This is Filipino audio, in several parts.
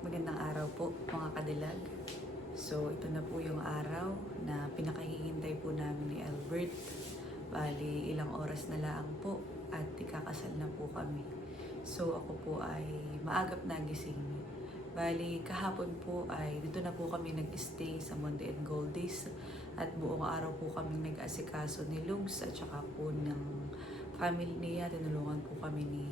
Magandang araw po mga kadilag. So ito na po yung araw na pinakahihintay po namin ni Albert. Bali ilang oras na lang po at ikakasal na po kami. So ako po ay maagap nagising. Bali kahapon po ay dito na po kami nag-stay sa Monte and Goldies at buong araw po kami nag-asikaso ni Lugs at saka po ng family niya. Tinulungan po kami ni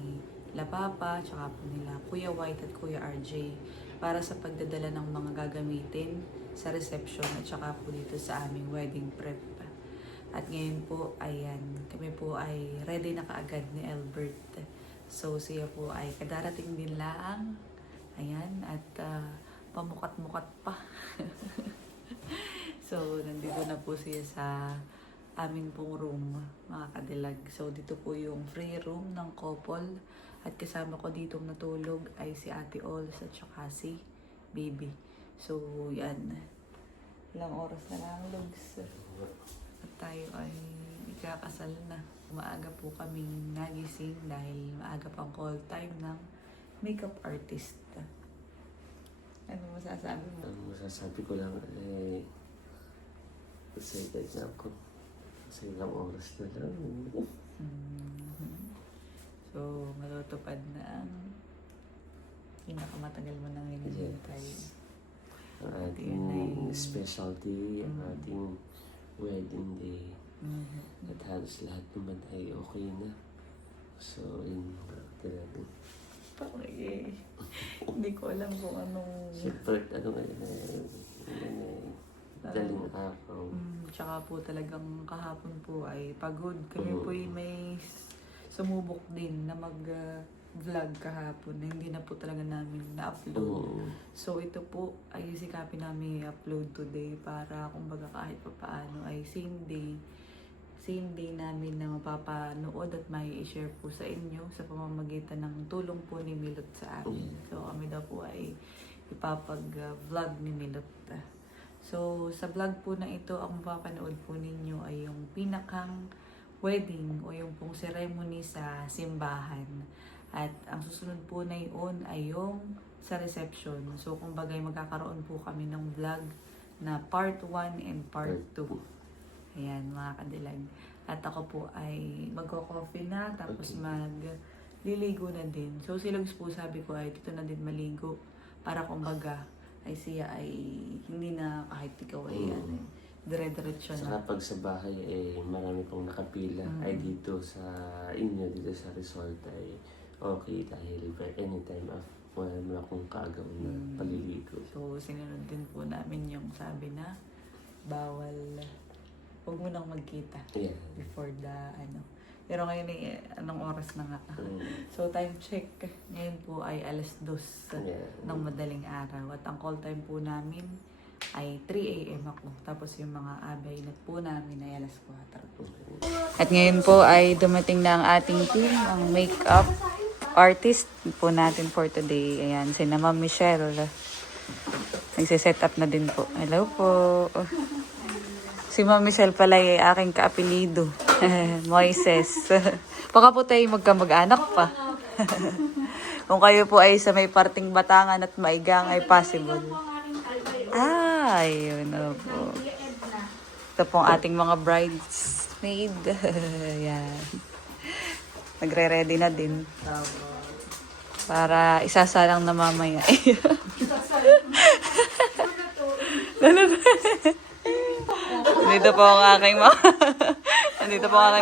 La Papa, tsaka po nila Kuya White at Kuya RJ para sa pagdadala ng mga gagamitin sa reception at saka po dito sa aming wedding prep. At ngayon po, ayan, kami po ay ready na kaagad ni Albert. So siya po ay kadarating din lang. Ayan, at pamukat-mukat pa. So nandito na po siya sa amin pong room, mga kadilag. So dito po yung free room ng couple. At kasama ko ditong natulog ay si Ate Ols at saka si Baby. So, yan. Ilang oras na lang, Lugs. At tayo ay ikakasal na. Maaga po kaming nagising dahil maaga pang call time ng makeup artist. Ano masasabi mo? Ang masasabi ko lang ay excited na ako. Sa ilang oras na lang. So, matutupad na ang pinakamatagal mo nang hinihintay. Yes. Ang ating specialty, ang ating wedding day. At halos lahat naman ay okay na. So, yun talaga. Parang hindi ko alam kung anong... Siyempre, ano ngayon daling araw. Tsaka po talagang kahapon po ay pagod. Kami po ay may sumubok din na mag-vlog kahapon na hindi na po talaga namin na-upload. So ito po ay sikapin namin i-upload today para kumbaga kahit pa paano ay same day namin na mapapanood at may i-share po sa inyo sa pamamagitan ng tulong po ni Milot sa amin. So kami daw po ay ipapag-vlog ni Milot. So sa vlog po na ito, ang mapapanood po ninyo ay yung pinakang wedding o yung pong ceremony sa simbahan. At ang susunod po na yun ay yung sa reception. So kumbaga magkakaroon po kami ng vlog na part 1 and part 2. Ayan mga kadilag. At ako po ay magko-coffee na tapos magliligo na din. So si Lugs po sabi ko ay dito na din maligo para kumbaga ay siya ay hindi na kahit ikaw ay dire-diretso na. Saka pag sa bahay marami pong nakapila ay dito sa inyo, dito sa resort ay okay dahil anytime wala naman akong kaagawin na paliligo. So sinunod din po namin yung sabi na bawal, huwag mo nang magkita before the Pero ngayon ay anong oras na nga. So time check, ngayon po ay 2:00 ng madaling araw. At ang call time po namin ay 3 AM ako. Tapos yung mga abay na po namin ay 4:00. At ngayon po ay dumating na ang ating team, ang makeup artist po natin for today. Ayan, si Ma'am Michelle. Nagsiset up na din po. Hello po. Si Ma'am Michelle pala ay aking kaapelido. Moises. Baka po tayo magkamag-anak pa. Kung kayo po ay sa may parting Batangan at Maigang ay possible. Ayun na po. Ito pong ating mga bridesmaid. Yan. Nagre-ready na din. Para isasalang na mamaya. Dito po ang aking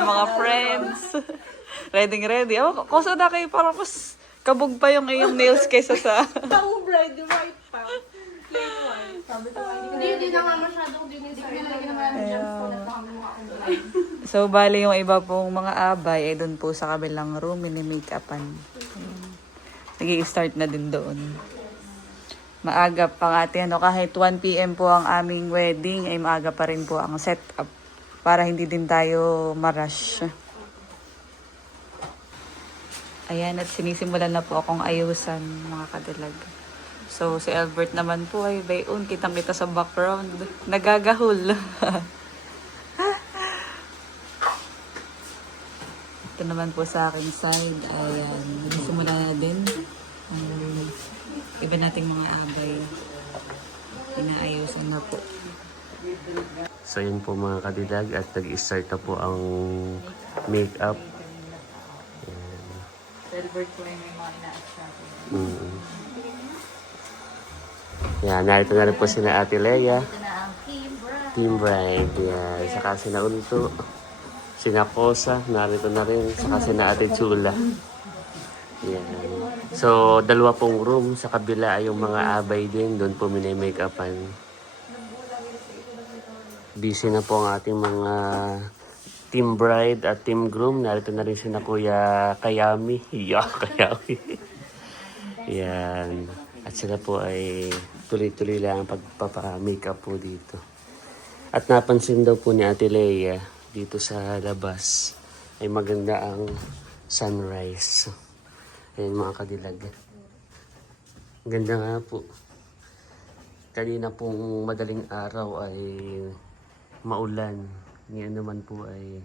mga friends. Ready. Oh, kusa na kayo para mas kabog pa yung iyong nails kaysa sa... Ako bride, white pa. Plain white. Sabi ko, hindi na nga masyadong dinisay. Hindi na naman dyan po na baka mukha akong bride. So, bali yung iba pong mga abay ay doon po sa kabilang room, mini-make-upan. Nag-i-start na din doon. Maaga pa nga, kahit 1 p.m. po ang aming wedding, ay maaga pa rin po ang setup para hindi din tayo ma-rush. Ayan, at sinisimulan na po akong ayusan, mga kadilag. So, si Albert naman po ay bayon, kitang-kita sa background. Nagagahol. Ito naman po sa aking side, ayan, nagsimula na din. Iba nating mga abay. Inaayusan na po. So yun po mga kadilag at nag-start na po ang make-up. Albert po ay may mga ina-attract. Yan, narito na rin po sina Ate Leia. Team Bride. Yan, saka sina Unto. Sina Kosa, narito na rin. Saka sina Ate Chula. Yan. So, dalawa pong room. Sa kabila ay yung mga abay din. Doon po minay-make-upan. Busy na po ang ating mga Team Bride at Team Groom. Narito na rin sina Kuya Kayami. Yeah, Kayami. Yan. At sila po ay tuloy-tuloy lang ang pagpapa-makeup po dito. At napansin daw po ni Ate Leia dito sa labas ay maganda ang sunrise. Ayan mga kadilag. Ganda nga po. Kanina pong madaling araw ay maulan. Ngayon naman po ay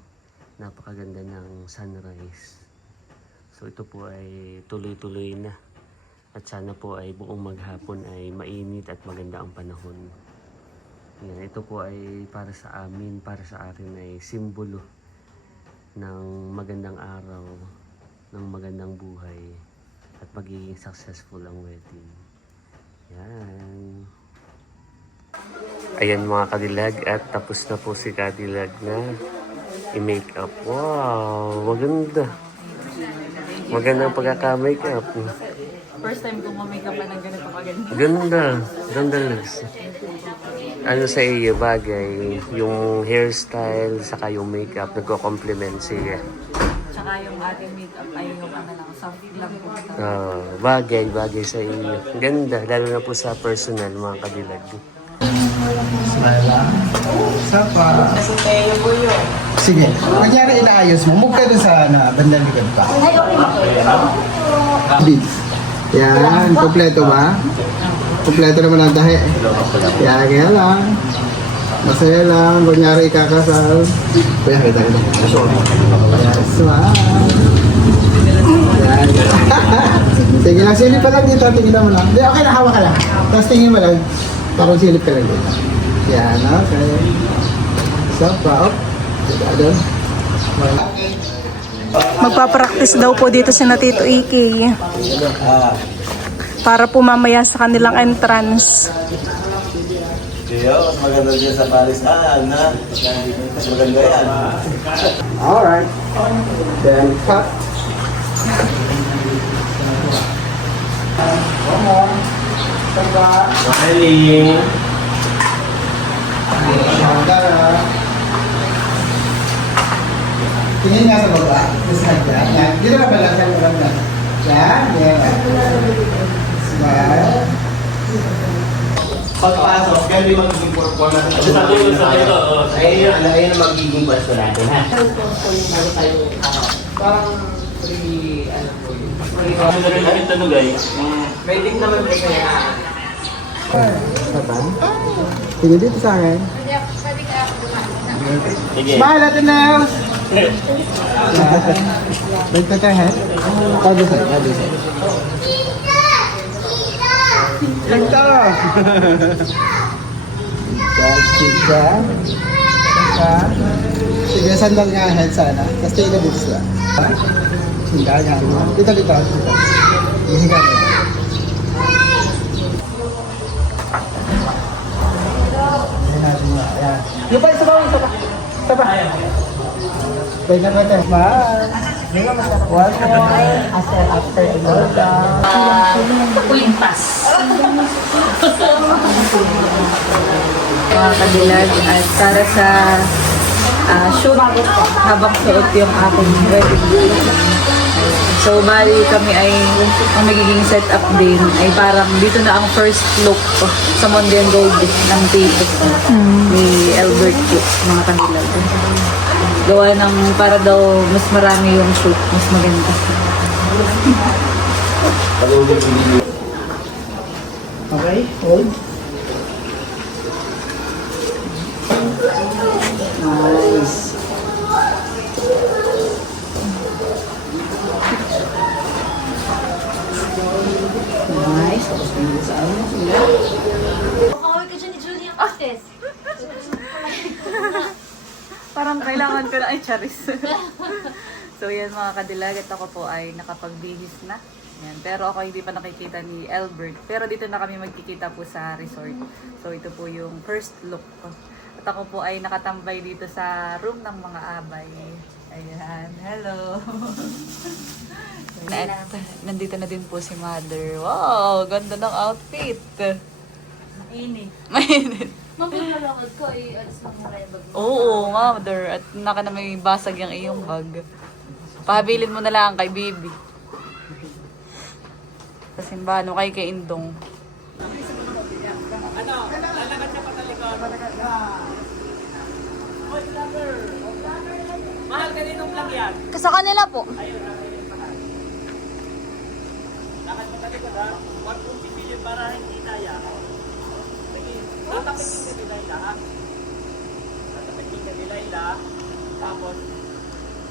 napakaganda ng sunrise. So ito po ay tuloy-tuloy na. At sana po ay buong maghapon ay mainit at maganda ang panahon. Yan, ito po ay para sa amin, para sa akin ay simbolo ng magandang araw, ng magandang buhay at magiging successful ang wedding. Yan. Ayan mga kadilag at tapos na po si Kadilag na i-make up. Wow, maganda. Maganda ang pagkaka-make up. First time kong ma-makeup pa ng ganito kaganda. Ganda. Ganda looks. Ano sa iyo bagay? Yung hairstyle, saka yung makeup, nagko-complement siya. Tsaka yung ating makeup ay yung ano lang, soft lang po. Bagay sa iyo. Ganda, lalo na po sa personal mga kadilag. Smile. Sapa. Kasi tayo po yun. Sige. Kunyari inaayos mo, move ka doon sa bandang likod pa. Beads. Yan, kompleto ba? Kompleto naman ang tahe. Yan, kaya lang. Masaya lang. Kunyari ikakasal. Kuya, kita. Yan, smile. Yan. Sige lang, silip pa lang dito. Tingnan mo lang. Hindi, okay na, hawak ka lang. Tapos tingin mo lang. Parang silip ka lang dito. Yan, okay. So, pa, doon. Magpapractice daw po dito si Tito Iki. Para po mamaya sa kanilang entrance. Kaya, mas maganda dyan sa Paris. Na. Mas maganda yan. Alright. Then, cut. One more. Saba. Smiling. Shangara. Tingin nga sa baba. Just like that. Yan. Dito ka pala. Yan. Yan. Yan. Smile. Pagpasok, kaya di magiging porpon natin. Kasi sa tulong sa ito, ayun ang magiging pwesto natin, ha? Parang free, ano po yun. Ano na rin natin tanong, guys? Pwedeng naman po kaya. Saba. Tingin dito sa akin. Sige. Smile at the nails. Balik ka head. Kado sa'yo. Kado sa'yo. Tita! Tita. Tita. Sige, sandal nga head sana. Tapos tingin ka dito sila. Sinda nga. Dito, dito. Hihiga mo. Ayan natin mo. Ayan. Yung pa, isa pa. Isa pa. Pwede na natin. Smile. One more. After yoga. Kulimpas. Mga kadilag at para sa shoot habang suot yung aking wedding dress. So, bali kami ay, ang magiging setup din ay parang dito na ang first look sa Monday and Gold ng tito ni Albert po, mga kanilag. Gawa ng para daw mas marami yung shoot, mas maganda. Okay, hold. Nice. Nice. Tapos pinili sa ano. Makaway ka dyan ni Julia Cortez. Parang kailangan ko na ay charis. So yan mga kadilag, at ako po ay nakapagbihis na. Yan. Pero ako hindi pa nakikita ni Albert. Pero dito na kami magkikita po sa resort. So ito po yung first look ko. At ako po ay nakatambay dito sa room ng mga abay. Ayan. Hello. At nandito na din po si Mother. Wow! Ganda ng outfit. Mainit. Mainit. Maglalakad ko ay alis na muna yung bag mo. Oo, Mother. At naka na may basag yung iyong bag. Pahabilin mo na lang kay Bibi. Sa simbahan mo kay Indong. Mahal ka rin ng vlog yan. Sa kanila po. Lakad mo talikod ha. Huwag mong pipilin para hindi kaya. Sige, tatapikin ka ni Laila ha. Tatapikin ka ni Laila. Tapos,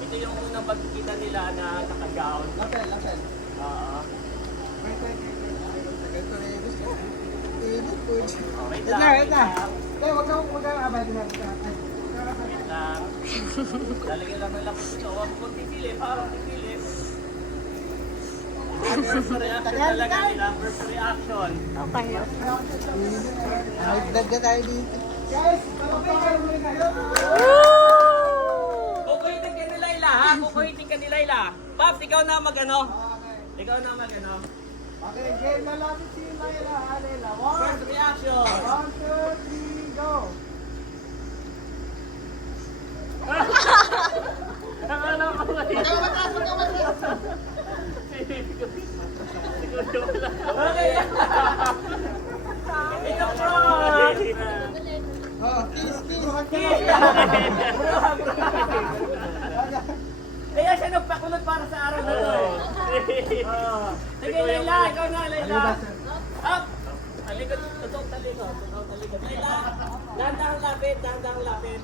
ito yung unang pagkikita nila na nakagown. Lapel. Oo. Wait Wait na. lang. Huwag kang abay din Wait lang. Lalagyan lang ng lapis ito. Huwag mong pipili. Parang pipili. First reaction talaga nila. First reaction. Nagdag na tayo dito. Guys, Kukuhitin ka ni Laila ha. Kukuhitin ka ni Laila. Paps, ikaw na mag-ano. Ikaw na mag-ano. Okay, game na natin si Laila. Laila. First reaction. 1, 2, 3, go! Okay. Ikaw bro. Oh, kiss. Kaya siya nagpakulot para sa araw na to. Sige Laila, ikaw na Laila. Up. Talikod, tutok talikod. Laila, dahan-dahang lapit.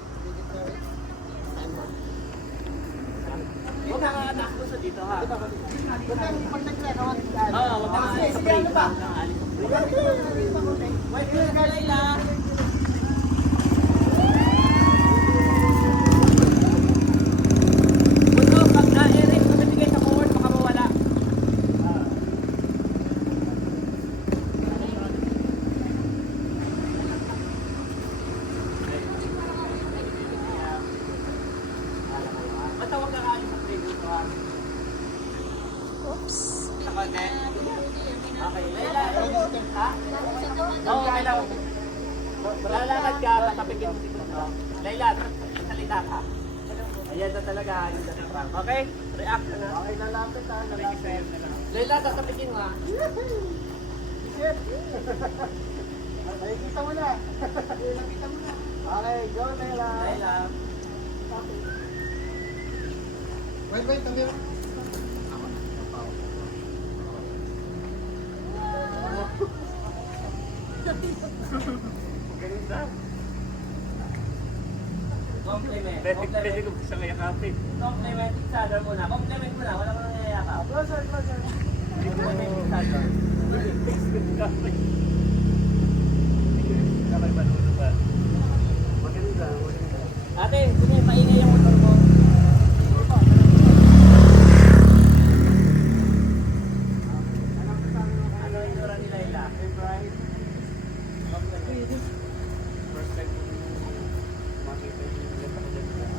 Huwag kang anak mo sa dito ha. Oo, huwag kang alis sa break. Wait lang ka Laila. Buto, pag na-erect, tumibigay sa forward, baka mawala. Basta huwag kang alis sa break dito ha. Oops. Sa konti. Okay, Laila. Ha? Oo, okay lang. Lalakad ka, tatapikin mo dito. Laila, salita ka. Ayan na talaga, ayan na talaga. Okay? Reaction na. Okay, lalapit ha. Laila, tatapikin mo ha. Nakikita mo na. Okay, go Laila. Laila. Wait, tumira. Compliment. Pwede ko sa kaya kape. Compliment each other muna. Compliment muna. Wala mo nang nangayayakap. Closer. Compliment each other. Ate, sige, maingay yung motor mo. Ano yung itsura ni Laila? First time ko makita yung ganda ko dyan.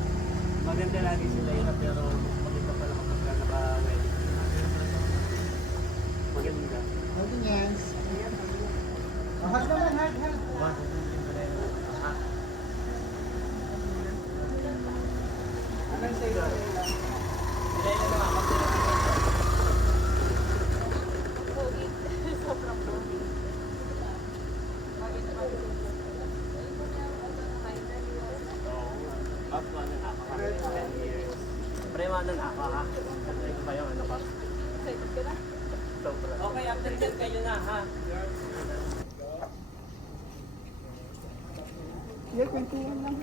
Maganda lagi si Laila pero maganda pala kapag naka-wedding. Maganda. Holding hands. Hug naman. 10 years. Siyempre, ano na ako ha? Ito ba yung ano ko? Okay, after that kayo na ha? Sige, kwentuhan lang.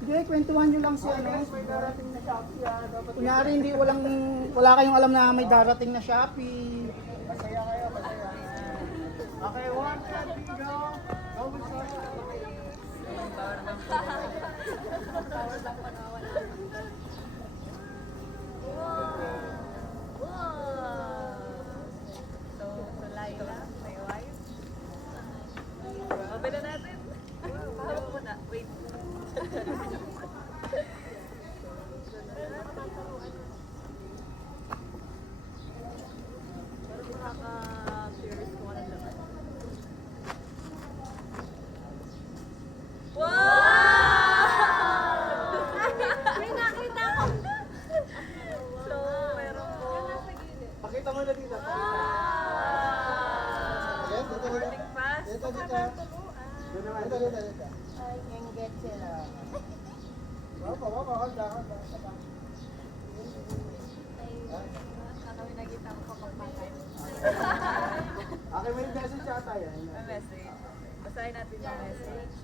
Sige, kwentuhan nyo lang si ano. May darating na Shopee. Kunyari, wala kayong alam na may darating na Shopee. Masaya kayo, masaya. Okay, 1, 2, 3, go. Go, go. Pakita mo na dito. Boarding pass. Dito. Dito. I can get you. Wapa, handa. Okay, may message yata yan. May message. Basahin natin yung message.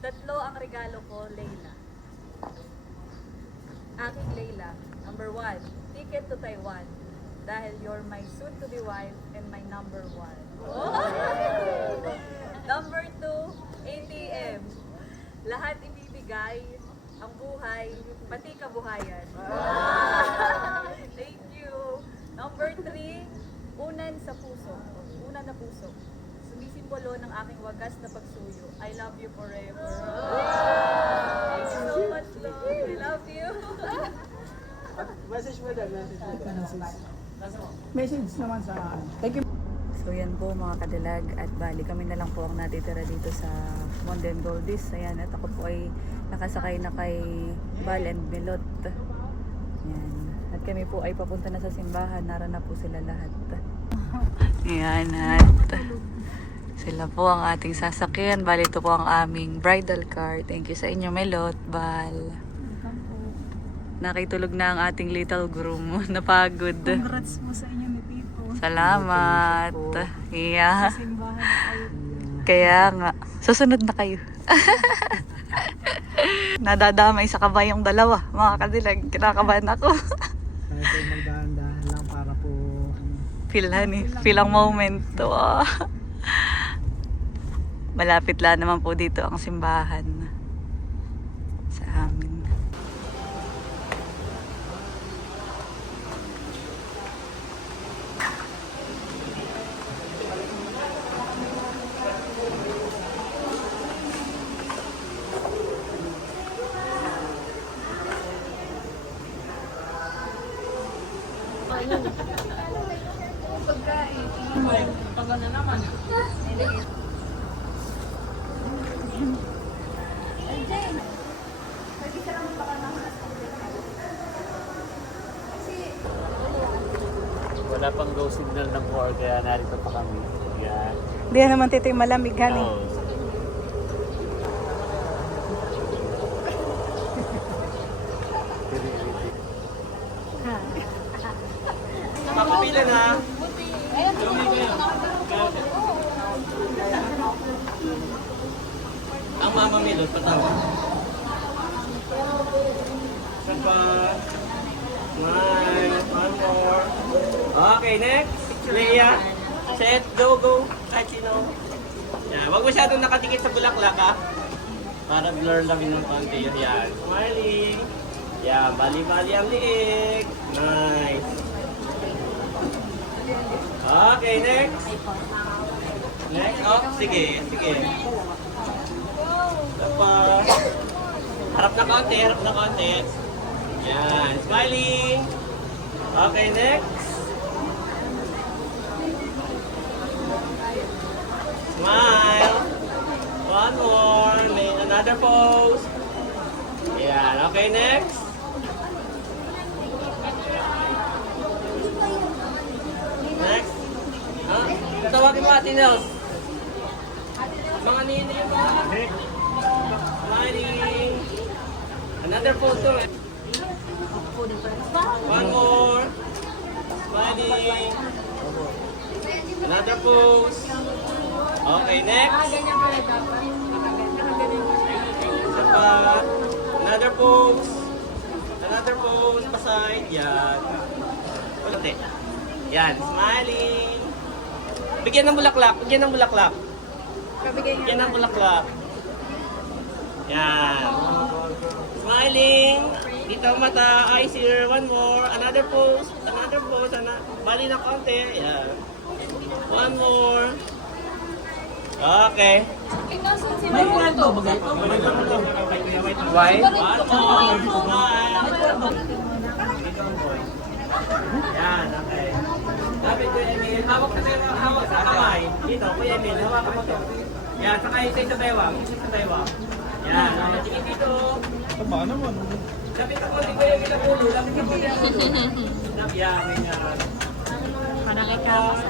Tatlo ang regalo ko, Layla. Aking Layla. Number 1, ticket to Taiwan. Dahil you're my soon-to-be wife and my number 1. Number 2, ATM. Lahat ibibigay, ang buhay, pati kabuhayan. Thank you. Number 3, unan sa puso. Unan na puso. Sumisimbolo ng aking wagas na pagsuyo. I love you forever. Thank you so much, Lord. I love you. Message mo din. Message naman sa thank you. So yan po mga kadilag at bali kami na lang po ang natitira dito sa Monden Goldies. Ayan, at ako po ay nakasakay na kay Bal and Milot. Yan. At kami po ay papunta na sa simbahan. Naroon na po sila lahat. Ayan, at sila po ang ating sasakyan. Bali ito po ang aming bridal car. Thank you sa inyo, Milot, Bal. Nakitulog na ang ating little groom. Napagod. Congrats mo sa inyo ni Tito. Salamat. Yeah. Simbahan kayo. Kaya nga. Susunod na kayo. Nadadamay sa kabayong dalawa. Mga kadilag. Kinakabahan ako. Kaya po magdahan-dahan lang para po Feel honey. Feel ang moment. Wow. Malapit lang naman po dito ang simbahan. Sa amin. Wala pang go signal ng war, kaya narito pa kami. Yan. Hindi naman Tito yung malamig, honey. Oo. Papapila na. Ang mama Milot, patawa. Sapa. One more. Okay, next. Leia. Set, go. Ay, sino? Yan. Huwag masyadong nakatikit sa bulaklak, ha? Para blur lang yun ng konti. Yan. Smiling. Yan. Bali-bali ang liig. Nice. Okay, next. Next. Oh, sige. Sapa. Harap na konti. Yan. Smiling. Okay, next. Smile. One more. Make another pose. Yan. Okay, next. Next. Tawagin mo Ate Nels. Mga nino yung mga. Another photo. One more. Smiling. Another pose. Okay, next. Isa pa. Another pose. Another pose. Paside. Yan. Ulit. Yan. Smiling. Bigyan ng bulaklak. Bigyan ng bulaklak. Bigyan ng bulaklak. Yan. Smiling. Dito ang mata. Eyes here. One more. Another pose. Another pose. Bali na konti. Yan. One more. Okay. May kwento ba gato? Why? One more. Smile. Yan. Okay. Dapat ko Emil. Hawak sa kamay. Dito. Kuya Emil. Hawak mo to. Yan. Sakay sa bewang. Sa bewang. Yan. Tingin dito. Tama naman. Lapit ako, di ko yung ilang ulo. Lapit ako yan. Yan, ganyan. Para kay Kamas.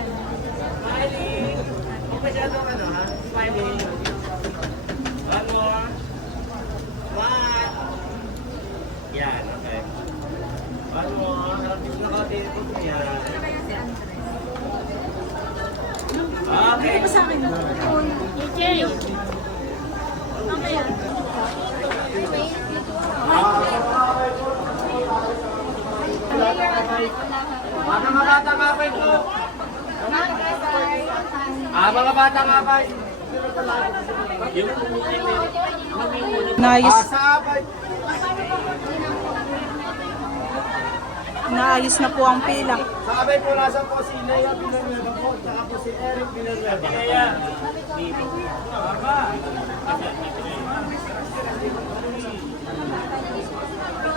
Smiling. Huwag masyadong ano ha? Smiling. One more. Smile. Yan, okay. One more. Harapin na ko dito. Yan. Okay. Jay. Mamaya. Mga bata nga kayo po. Mga bata nga kayo. Naayos, naayos na po ang pila. Sabay po nasa po si Lea Villanueva po, tsaka po si Eric Villanueva. Lea. Dito.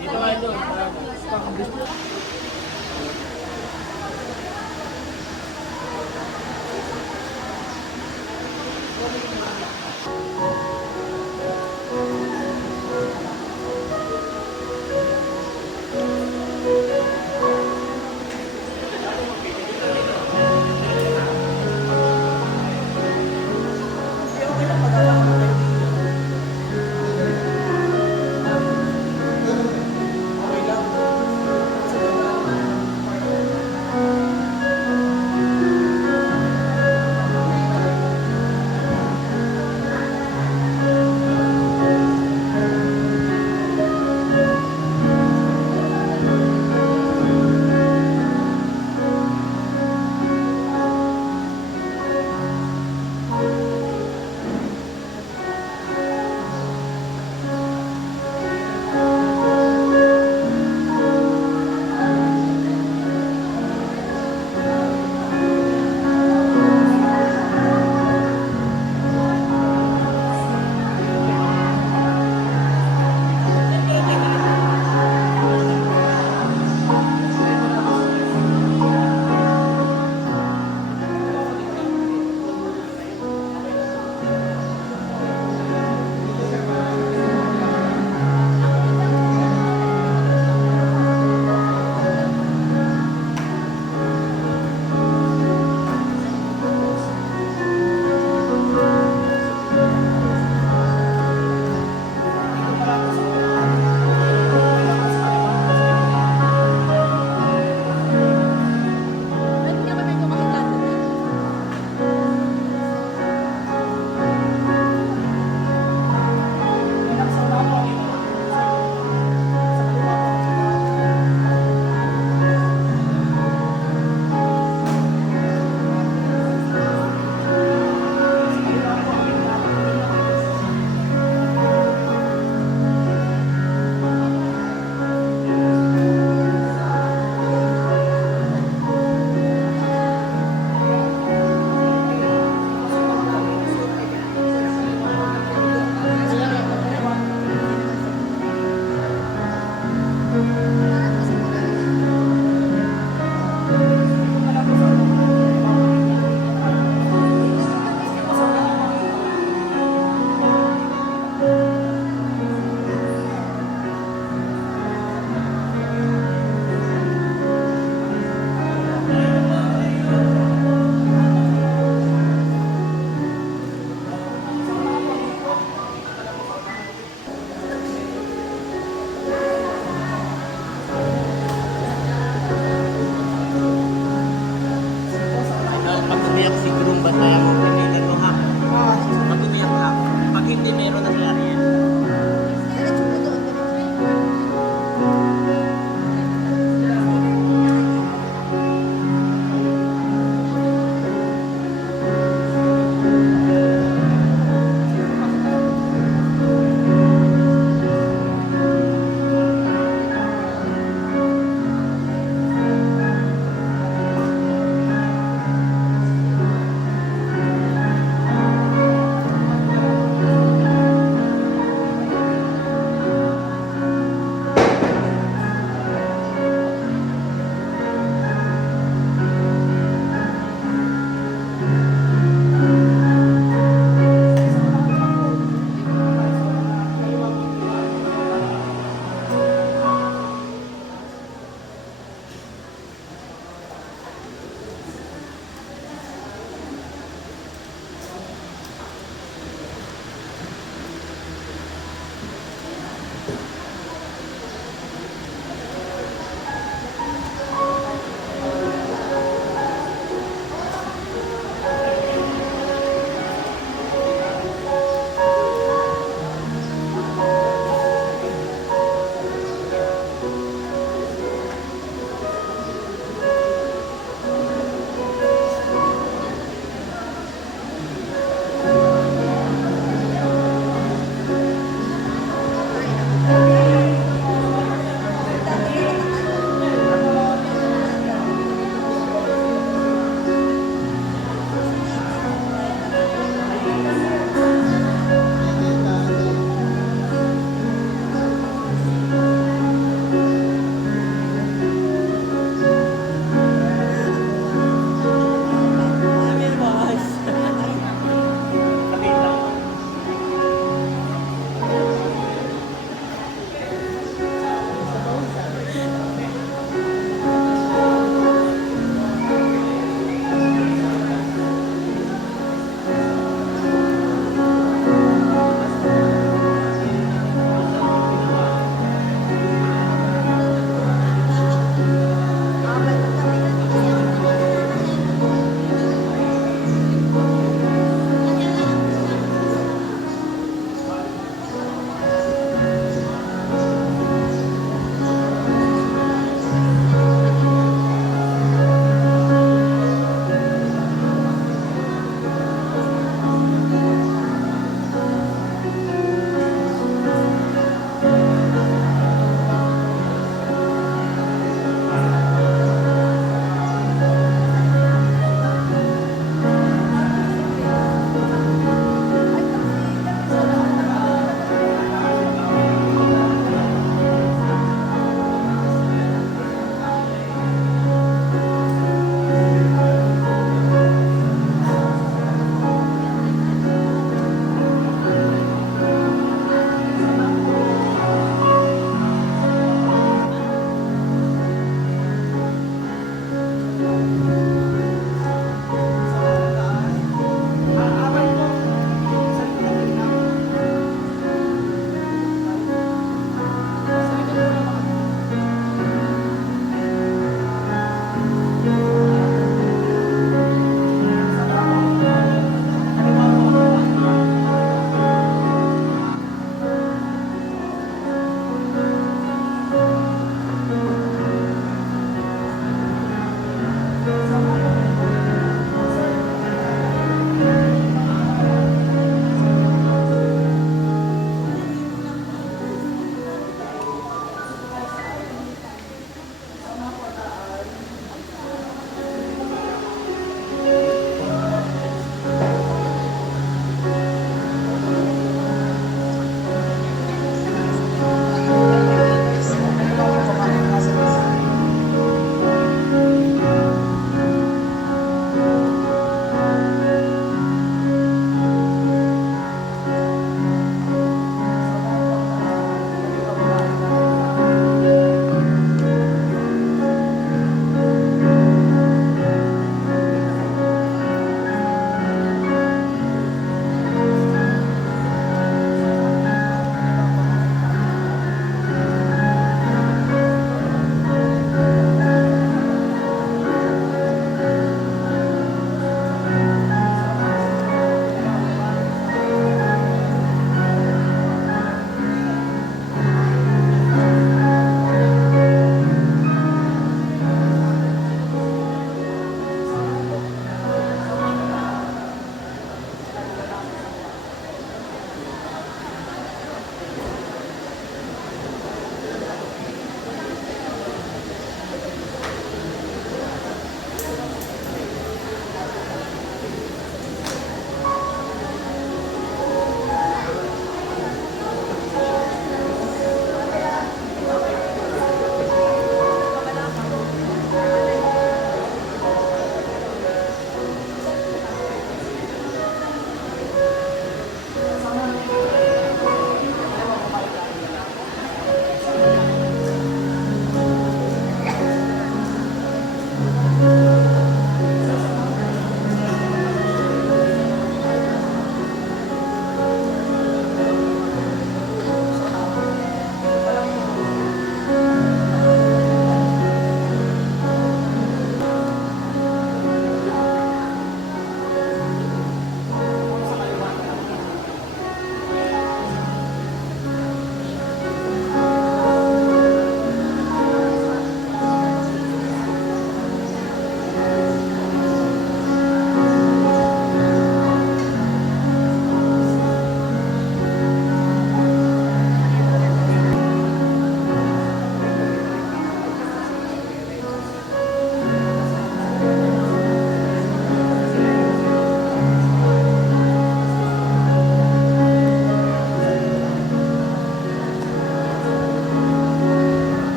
Dito nga doon.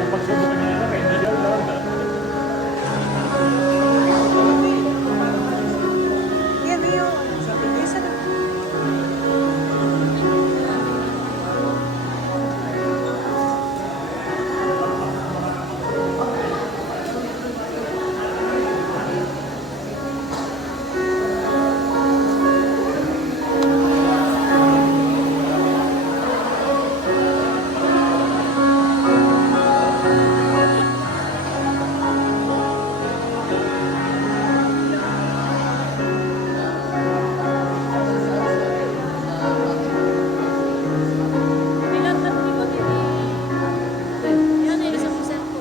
Yan yun. Isa na. Yan ay isang percent po.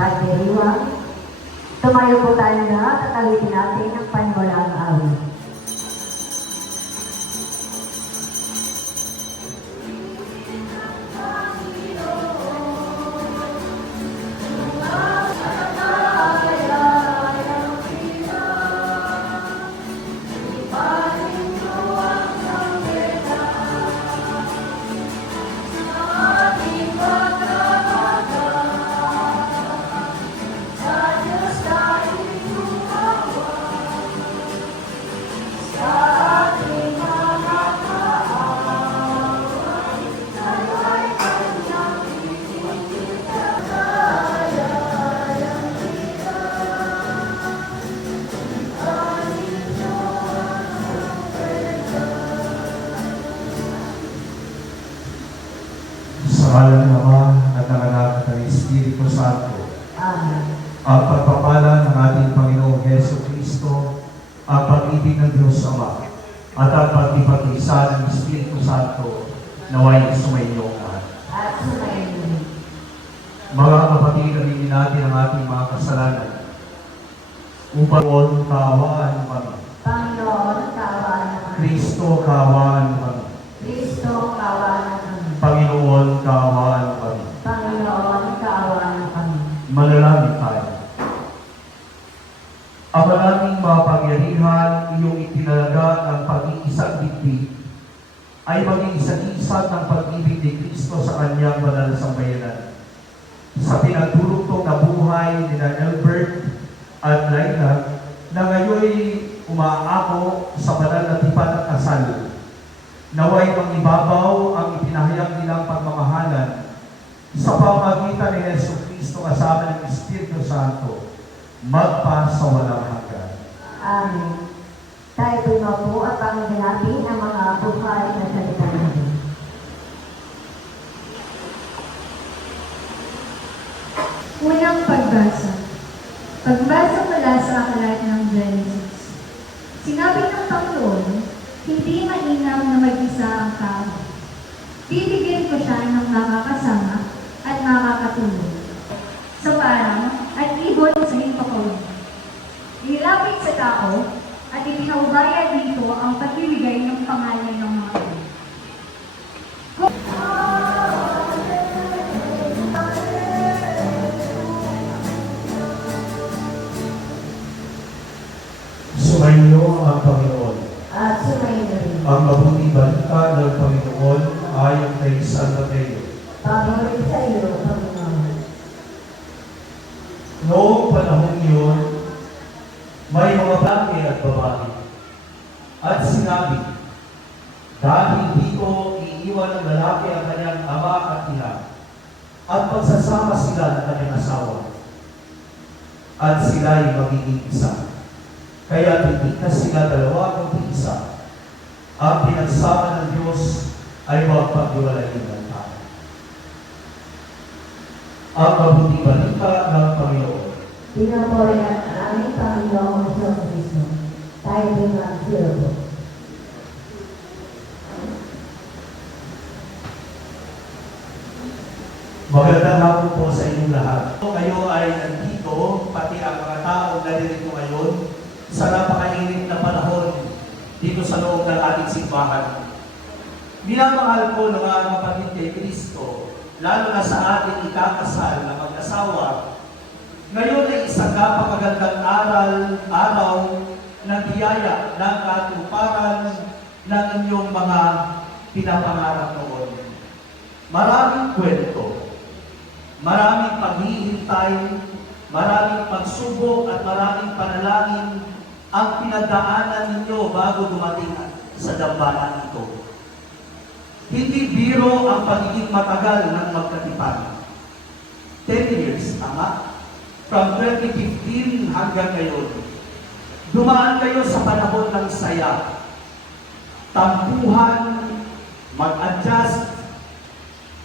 Pagdiriwang, tumayo po tayo lahat at alitin natin ang paniwalang awit. ngalan ng Ama at ng Anak at ng Espiritu Santo. Amen. Ang pagpapala ng ating Panginoong Heso Kristo, ang pag-ibig ng Diyos Ama, at ang pagkipag-isa ng Espiritu Santo naway sumainyo lahat. At sumayin. Mga kapatid, aminin natin ang ating mga kasalanan upang kaawaan kami. Panginoon, kaawaan naman. Kristo, kaawaan kami. Kristo, kaawaan naman. Panginoon, kaawaan kami. Panginoon, kaawaan naman. Manalangin tayo. Ama naming mapangyarihan, iyong itinalaga ng pag-iisang digdig ay maging isa-isa ng pag-ibig ni Kristo sa kanyang banal na sambayanan. Sa pinagdurugtong na buhay ni Albert at Laila na ngayon umaako sa banal na tipan ng kasal, naway mangibabaw ang ipinahayag nilang pagmamahalan sa pamagitan ni Yesu Kristo kasama ng Espiritu Santo magpa sa walang hanggan. Amen. Tayo tumapo at pangingin natin ang mga buhay na salita natin. Unang pagbasa. Pagbasa mula sa aklat ng Genesis. Sinabi ng Panginoon, hindi mainam na mag-isa ang tao. Bibigyan ko siya ng makakasama at makakatulong. Sa parang at ibon sa himpapawid. Ilapit sa tao at ipinahubaya dito ang pagbibigay ng pangalan ng mga tao. Sumainyo ang Panginoon. At sumayin rin. Ang mabuting balita ng Panginoon ayon kay San Mateo. Pagawin sa iyo, Panginoon. Noong panahon iyon, may mga lalaki at babae. At sinabi, dahil dito iiwan ng lalaki ang kanyang ama at ina, at pagsasama sila ng kanyang asawa, at sila'y magiging isa. Kaya hindi na sila dalawa kundi isa. Ang pinagsama ng Diyos ay huwag paghiwalayin ng tao. Ang mabuting balita ng Panginoon. Pinapuri ang aming Panginoong Kristo. Tayo din ang sirpo. Magandang hapon po sa inyong lahat. Kayo ay nandito, pati ang mga taong naririto ngayon, sa napakainit na panahon dito sa loob ng ating simbahan. Minamahal ko ng mga kapatid kay Kristo, lalo na sa ating ikakasal na mag-asawa. Ngayon ay isang napakagandang araw ng biyaya ng katuparan ng inyong mga pinapangarap noon. Maraming kwento, maraming paghihintay, maraming pagsubok at maraming panalangin ang pinagdaanan ninyo bago dumating sa dambana ito. Hindi biro ang pagiging matagal ng magkatipan. 10 years, tama? From 2015 hanggang ngayon. Dumaan kayo sa panahon ng saya. Tampuhan, mag-adjust,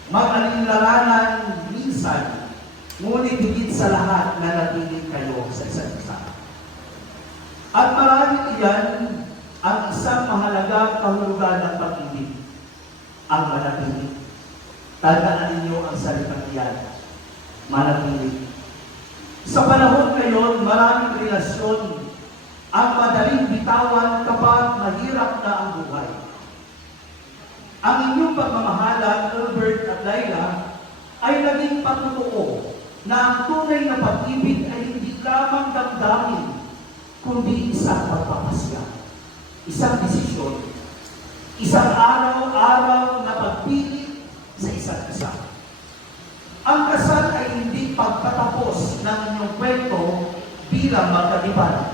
mag-alinlanganan minsan, ngunit higit sa lahat na natigil kayo sa isa't isa. At marami iyan ang isang mahalagang kahulugan ng pag-ibig, ang manatili. Tandaan ninyo ang salitang iyan, manatili. Sa panahon ngayon, maraming relasyon ang madaling bitawan kapag mahirap na ang buhay. Ang inyong pagmamahalan, Albert at Laila, ay naging patutuo na ang tunay na pag-ibig ay hindi lamang damdamin, kundi isang pagpapasya, isang desisyon, isang araw-araw na pagpili sa isa't isa. Ang kasal ay hindi pagtatapos ng inyong kwento bilang magkatipan.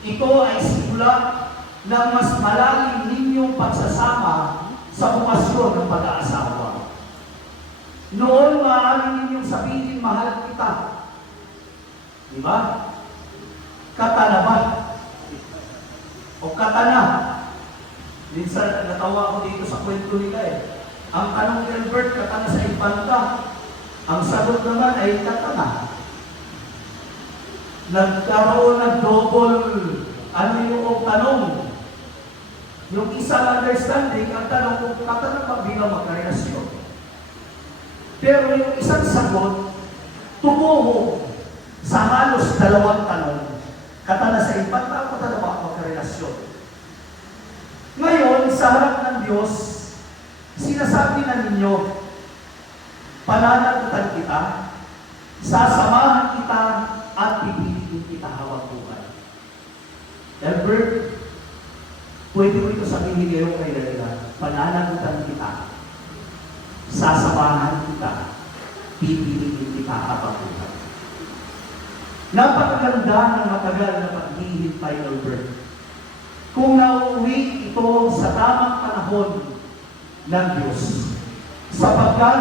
Ito ay simula ng mas malalim ninyong pagsasama sa bukasyon ng pag-aasawa. Noon, maaari ninyong sabihin, mahal kita. Di ba? Katanaban. O katana. Minsan, natawa ako dito sa kwento nila eh. Ang tanong ni Albert, katanga sa impanta. Ang sagot naman ay katanga. Nagkaroon ng double, ano yung tanong? Yung isang understanding, ang tanong kung katanga ba bilang magkarelasyon. Pero yung isang sagot, tumuho sa halos dalawang tanong. Katanga sa impanta, katanga ba magkarelasyon. Ngayon, sa harap ng Diyos, sinasabi na ninyo, pananagutan kita, sasamahan kita, at pipiliin kita hawak buhay. Albert, pwede mo ito sabihin ngayon kay Leila, pananagutan kita, sasamahan kita, pipiliin kita hawak buhay. Napakaganda ng matagal na paghihintay, Albert. Kung nauwi ito sa tamang panahon ng Diyos, sapagkat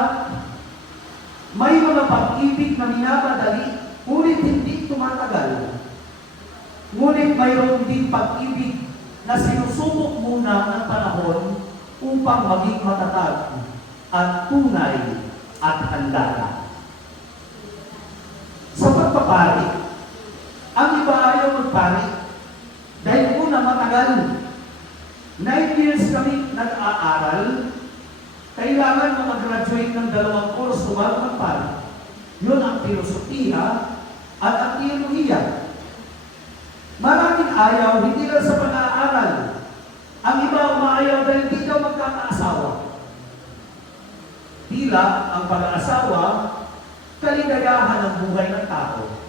may mga pag-ibig na minamadali, ngunit hindi tumatagal. Ngunit mayroon din pag-ibig na sinusubok muna ng panahon upang maging matatag at tunay at handa na. Sa pagpapari, ang iba ayaw magpari dahil una matagal. 9 years kami nag-aaral, kailangan mag-graduate ng 2 course bago magpari. Yun ang filosofiya at ang teolohiya. Maraming ayaw, hindi lang sa pag-aaral. Ang iba umaayaw dahil hindi daw magkakaasawa. Tila ang pag-aasawa, kaligayahan ng buhay ng tao.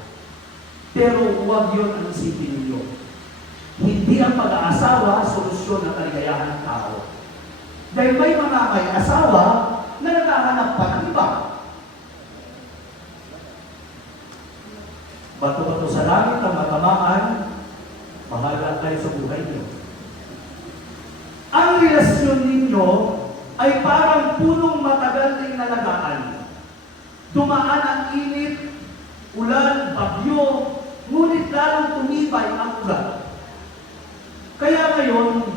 Pero huwag yun ang isipin ninyo. Hindi ang pag-aasawa solusyon ng kaligayahan ng tao. Dahil may mga may asawa na naghahanap pa ng iba. Bato-bato sa langit ang matamaan, bahala tayo sa buhay niyo. Ang relasyon ninyo ay parang punong matagal na inalagaan. Dumaan ang init, ulan, bagyo, ngunit lalong tumibay ang ulan. Kaya ngayon,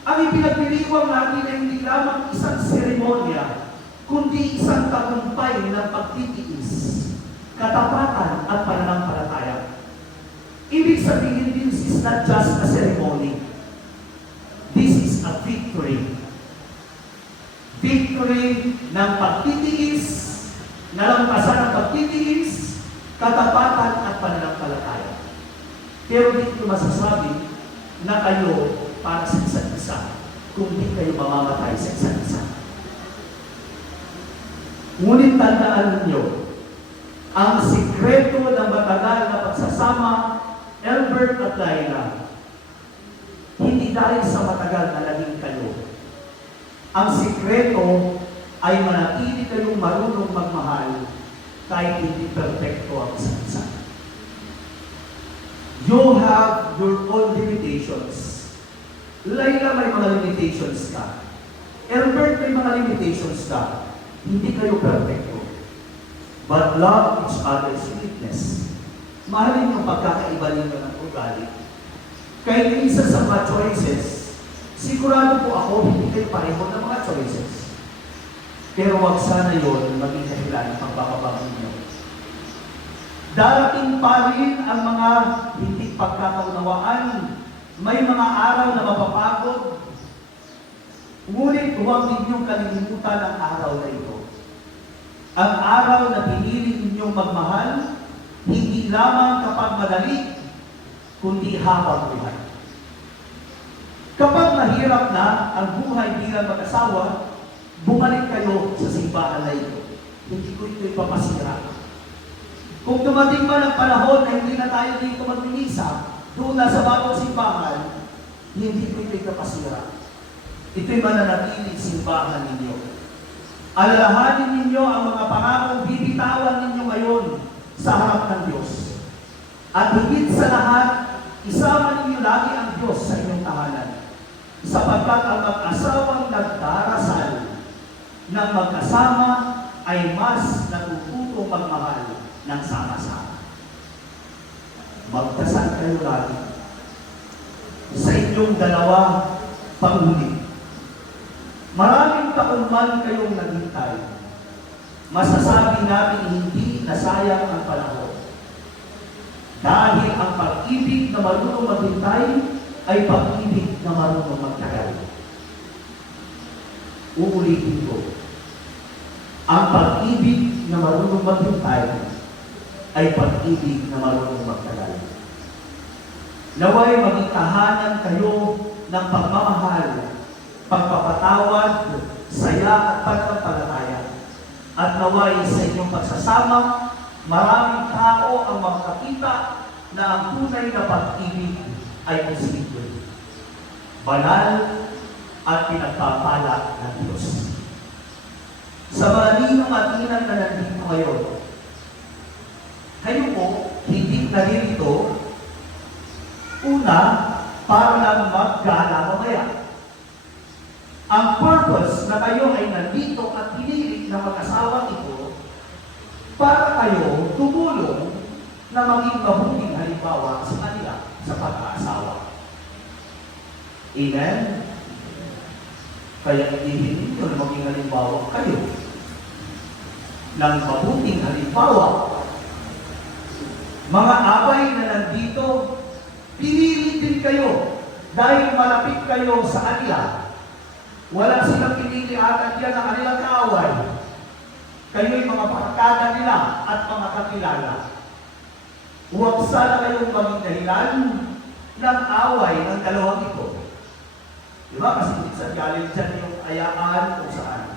ang ipinagdiriwang natin ay hindi lamang isang seremonya, kundi isang tagumpay ng pagtitiis, katapatan at pananampalataya. Ibig sabihin, this is not just a ceremony. This is a victory. Victory ng pagtitiis, nalampasan ng pagtitiis, katapatan at pananampalataya. Pero dito masasabi na kayo para sa isa't isa, kung di kayo mamamatay sa isa't isa. Ngunit tandaan ninyo, ang sikreto ng matagal na pagsasama, Albert at Laila, hindi dahil sa matagal na naging kayo. Ang sikreto ay manatili kayong marunong magmahal kahit hindi perfecto ang isa't isa. You have your own limitations. Laila, may mga limitations ka. Albert, may mga limitations ka. Hindi kayo perfecto. But love each other's weakness. Mahalin yung pagkakaiba ninyo ng ugali. Kahit isa sa mga choices, sigurado po ako, hindi kayo pareho ng mga choices. Pero wag sana yun maging dahilan ng pagbabago ninyo. Darating pa rin ang mga hindi pagkakaunawaan. May mga araw na mapapagod. Ngunit huwag ninyong kalilimutan ang araw na ito. Ang araw na pinili ninyong magmahal, hindi lamang kapag madali, kundi habang buhay. Kapag mahirap na ang buhay bilang mag-asawa, bumalik kayo sa simbahan na ito. Hindi ko ito ipapasira. Kung dumating man ang panahon na hindi na tayo dito magmimisa, doon na sa bagong simbahan, hindi ko ito ipapasira. Ito'y mananatiling simbahan ninyo. Alalahanin ninyo ang mga pangakong bibitawan ninyo ngayon sa harap ng Diyos. At higit sa lahat, isama ninyo lagi ang Diyos sa inyong tahanan. Sapagkat ang mag-asawang nagdarasal ng magkasama ay mas natututong magmahal ng sama-sama. Magdasal kayo lagi sa inyong dalawa panghuli. Maraming taon man kayong naghintay, masasabi namin hindi nasayang ang panahon. Dahil ang pag-ibig na marunong maghintay ay pag-ibig na marunong magtagal. Uulitin ko. Ang pag-ibig na marunong maghintay ay pag-ibig na marunong magtagal. Naway maging tahanan kayo ng pagmamahal, pagpapatawad, saya at pagpapalataya. At naway sa inyong pagsasama, maraming tao ang makakita na ang tunay na pag-ibig ay posible, banal at pinagpapala ng Diyos. Sa mga ninong at inang na nandito ngayon, kayo po hindi naririto una para lang maggala mamaya. Ang purpose na kayo ay nandito at pinili ng mag-asawa ito para kayo tumulong na maging mabuting halimbawa sa kanila sa pag-aasawa. Amen? Kaya hindi ninyo na maging halimbawa kayo ng mabuting halimbawa. Mga abay na nandito, pinili din kayo dahil malapit kayo sa kanila. Wala silang pinili agad yan ng kanilang kaaway. Kayo'y mga pakakada nila at mga kakilala. Huwag sana kayong maging dahilan ng away ng dalawang ito. Di ba? Kasi minsan galing dyan yung ayaan kung saan.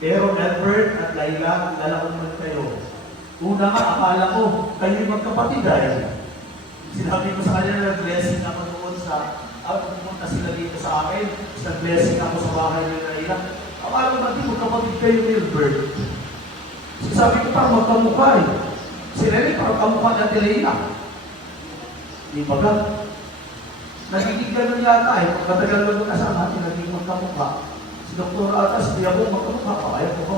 Pero Albert at Laila, lalaman naman kayo. Una nga, akala ko, kayo'y magkapatid ay. Sinabi ko sa kanila, nag-blessing ako noon sa pumunta sila dito sa akin, nag-blessing ako sa bahay ni Laila. Akala ko natin magkapatid kayo ni Albert. Sabi ko parang magkamukha eh. Si Lenny parang kamukha natin Laila. Di ba ka? Nagiging gano'n yata eh. Pagkatagal lang mo kasama, nagiging magkamukha. Si Dr. Atas, di ako magkamukha pa. Ayaw ko.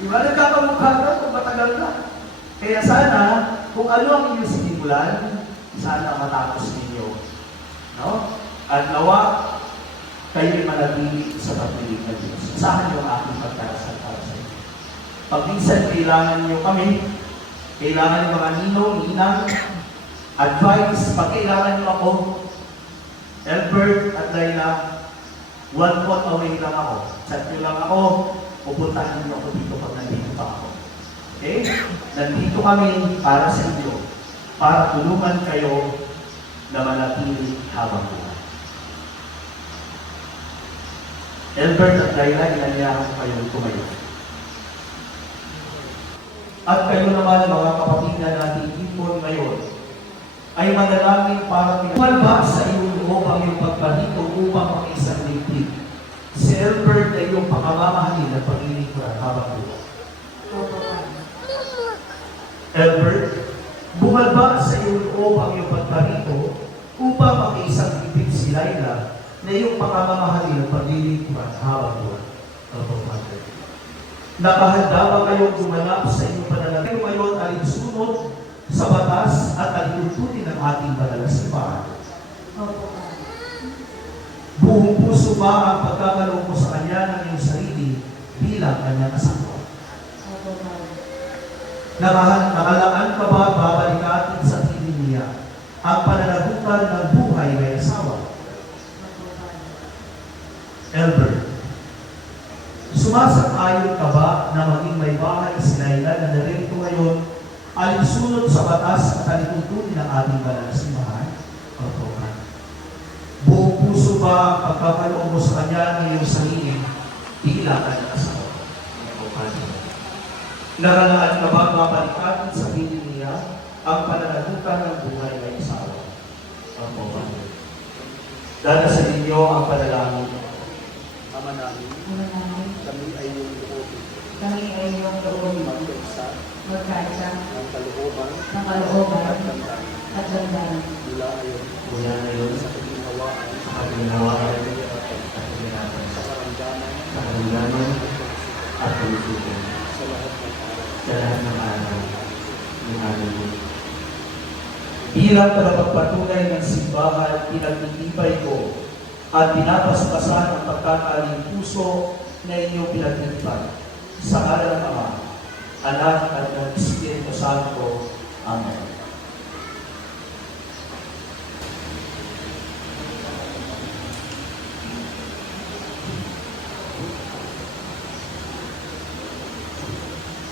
Di ba nagkakamukha ka kung matagal na? Kaya sana, kung ano ang inyong sinimulan, sana matapos ninyo. No? At nawa, kayo'y manatili sa pagpiling ng Diyos. Asahan niyo ang aking pagkarasal para sa inyo. Pag minsan kailangan niyo kami, kailangan niyo mga ninong, ninang, advice, pag kailangan niyo ako, Albert at Laila, one phone away lang ako. Chat niyo lang ako, pupuntahan niyo ako dito pag nandito pa ako. Okay? Nandito kami para sa inyo, para tulungan kayo na manatili habang buhay. Albert at Laila, inanyahan ko kayong tumayo. At kayo naman, mga kapatid na natin ipon ngayon, ay manalangin para pinalba sa iyong loob ang iyong pagbalito upang makisang ligtig. Si Albert ay iyong pakamamahalin at paglilingkuran habang buhay. Albert, bumalba sa iyong loob ang iyong pagbalito upang makisang ligtig si Laila na iyong pakamamahalin at paglilingkuran habang buhay. Nakahanda ba kayong gumanap sa inyong panalangin ngayon alinsunod sa batas at alituntunin ng ating banal na simbahan? Buong puso ba ang pagkakaloob mo sa Kanya ng iyong sarili bilang Kanyang asawa? Nakalaan ka ba babalikatin sa piling niya ang pananagutan ng buhay may asawa? Albert, sumasang-ayon ka ba na maging may bahay si Laila na narito ngayon alinsunod sa batas at alituntunin ng ating banal na simbahan? Buong puso ba ang pagkakaloob mo sa Kanya ng iyong sarili bilang Kanyang asawa? Nakalaan ka ba babalikatin sa piling niya ang pananagutan ng buhay may asawa? Dadasalin niyo ang panalangin. Ama namin, kami ay iyong loob. Kami ay iyong loob. Magkaisa Magkaisa ng kalooban at landanan. mula ngayon sa kaginhawaan sa karamdaman at kalusugan sa lahat ng araw. sa lahat ng araw ng aming buhay. Bilang tagapagpatunay ng simbahan, pinagtitibay ko at pinapaspasan ang pagkakaling puso na inyong pinagtitipan. Sa ngalan ng Ama, Anak at ng Espiritu Santo. Amen.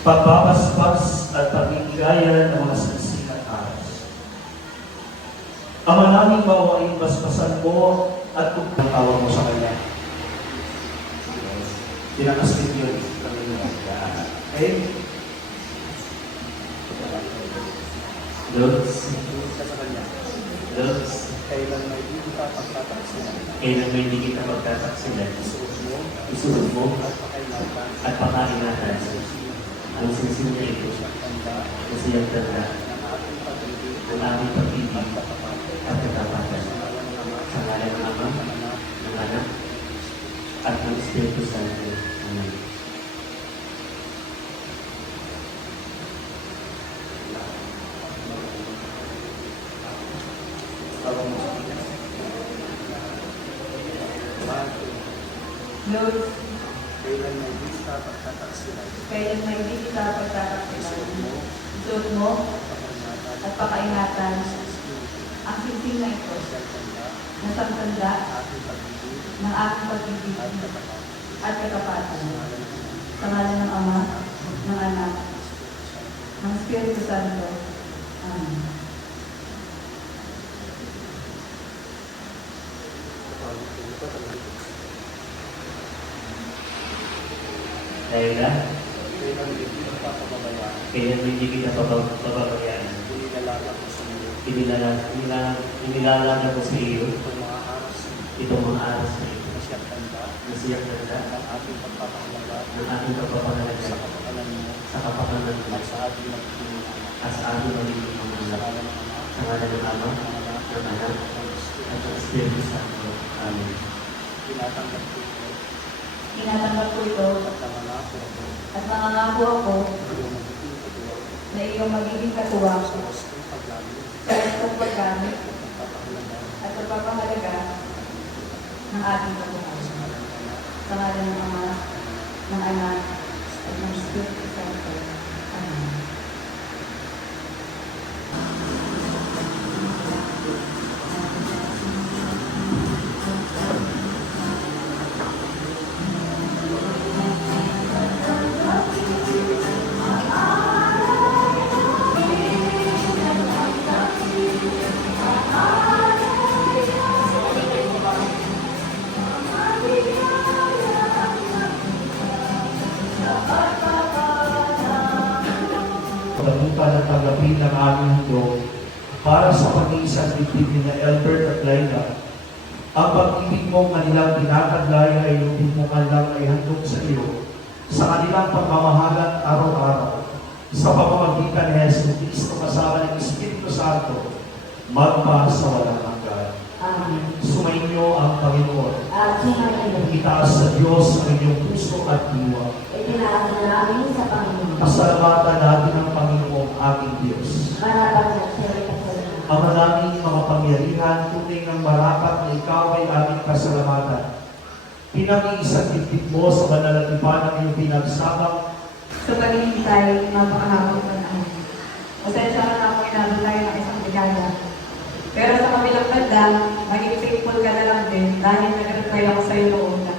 Pagbabasbas at pagbibigayan ng mga sansilang aras. Ama namin, maawain basbasan mo at tawag mo sa Kanya. Tinakas din yun. Okay? Lord, kailan may hindi kita pagtataksilan, isunod mo at pakaingatan ang sinsing na ito na siyang tanda ng aming pag-ibig at katapatan sa ngalan ng Ama, ng Anak, at ng Espiritu Santo. Amen. Lord, kailan may hindi kita pagtataksilan, isuot mo at pakaingatan ang sinsing na ito na sangtanda ng aking pag-ibig at katapatan sa ngalan ng Ama, ng Anak, ng Espiritu Santo. Amen. Dahil na, kaya hindi kita pababayaan. Inilalala ko sa iyo itong mga aras na ito na siyang tanda ng aking pagpapahalaga sa kapakanan mo at sa ating magiging mga sa ngalan ng Ama, ng Anak, at ng Espiritu Santo. Amen. Tinatanggap ko ito at nangangako ako na iyong magiging katuwa sa iyong paggamit at pagpapahalaga ng ating pagkakas. Sa ngalan ng Ama, ng Anak, at ng Espiritu Santo. Amen. Pagdamutan at tanggapin ng aming handog para sa pag-iisang dibdib ni na Albert at Laila. Ang pag-ibig mong kanilang tinataglay ay lubid mo kanilang ay handog sa iyo sa kanilang pagmamahalan araw-araw. Sa pamamagitan ni Jesus Cristo kasama ng Espiritu Santo, magpa sa walang hanggan. Amen. Sumainyo ang Panginoon. At sumainyo. Itaas sa Diyos ang inyong puso at diwa. Itinaas na namin sa Panginoon. Pasalamatan natin ang Panginoong aking Diyos. Marapat sa siya'y kasalanan. Ama naming mga pangyarihan, tunay ng marapat na ikaw ay aming kasalamatan. Pinag-iisang dibdib mo sa banal at ipan ang iyong pinagsabak. Sa paghihintay, mapakahapon na naman. Pasensya ka na ako inabot tayo ng isang dekada. Pero sa kabilang banda, maging faithful ka na lang din dahil nag-reply ako sa iyo noon na.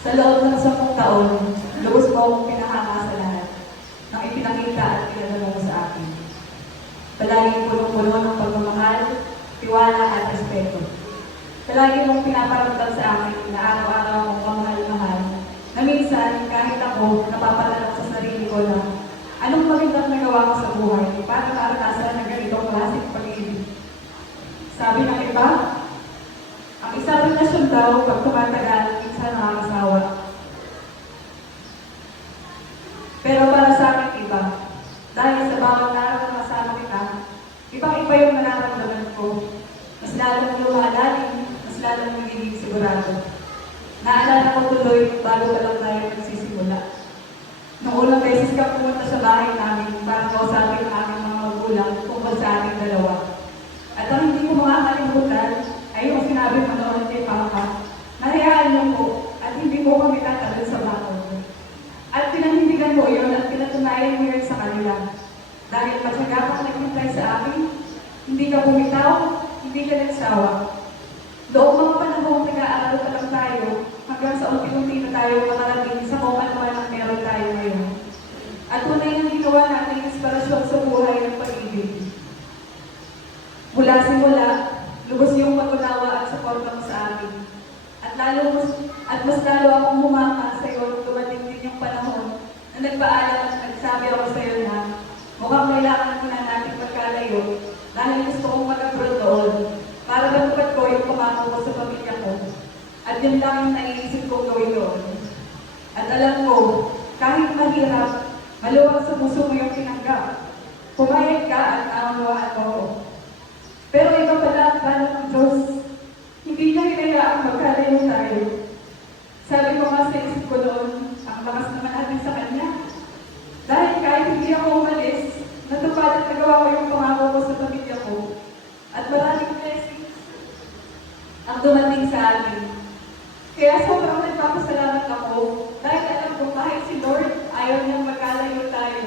Sa loob ng 10 taon, lubos mo akong pinahanga sa lahat ng ipinakita at pinadala mo sa akin. Palaging punong-puno ng pagmamahal, tiwala at respeto. Palagi mong pinaparamdam sa akin na araw-araw akong kamahal-mahal na minsan kahit ako napapatalak sa sarili ko na anong magandang nagawa ko sa buhay para maaranasan ng ganitong klaseng pag-ibig. Sabi ng iba, ang isang relasyon daw pag tumatagal, minsan nakakasawa. Pero para sa akin iba, dahil sa bawat araw na kasama kita, ibang-iba yung nararamdaman ko. Mas lalong lumalalim, mas lalong magiging sigurado. Naalala ko tuloy bago pa lang tayo nagsisimula. Noong unang beses ka pumunta sa bahay namin para kausapin ang aming mga magulang tungkol sa aming dalawa. At ang hindi ko makakalimutan ay yung sinabi mo noon Hindi ka bumitaw, hindi ka nagsawa. Noong mga panahong nag-aaral pa lang tayo, hanggang sa unti-unti na tayo makarating sa kung ano man ang meron tayo ngayon. At tunay ang ginawa natin inspirasyon sa buhay ng pag-ibig. Mula simula, lubos yung pag-unawa at suporta mo sa akin. At mas lalo akong humanga sa iyo, dumating din yung panahon na nagpaalam at nagsabi ako sa iyo na mukhang kailangan ko na natin magkalayo dahil gusto kong mag-abroad doon para matupad ko yung pangako ko sa pamilya ko. At yun lang yung naiisip kong gawin doon. At alam ko, kahit mahirap, maluwag sa puso mo yung tinanggap. Pumayag ka at naunawaan mo ko. Pero iba pala ang plano ng Diyos. Hindi niya hinayaan magkalayo tayo. Sabi ko nga sa isip ko noon, ang lakas naman natin sa Kanya. Dahil kahit hindi ako umalis, natupad at nagawa ko yung pangako ko sa pamilya ko. At maraming blessings ang dumating sa atin. Kaya sobrang nagpapasalamat ako dahil alam ko kahit si Lord ayaw niyang magkalayo tayo.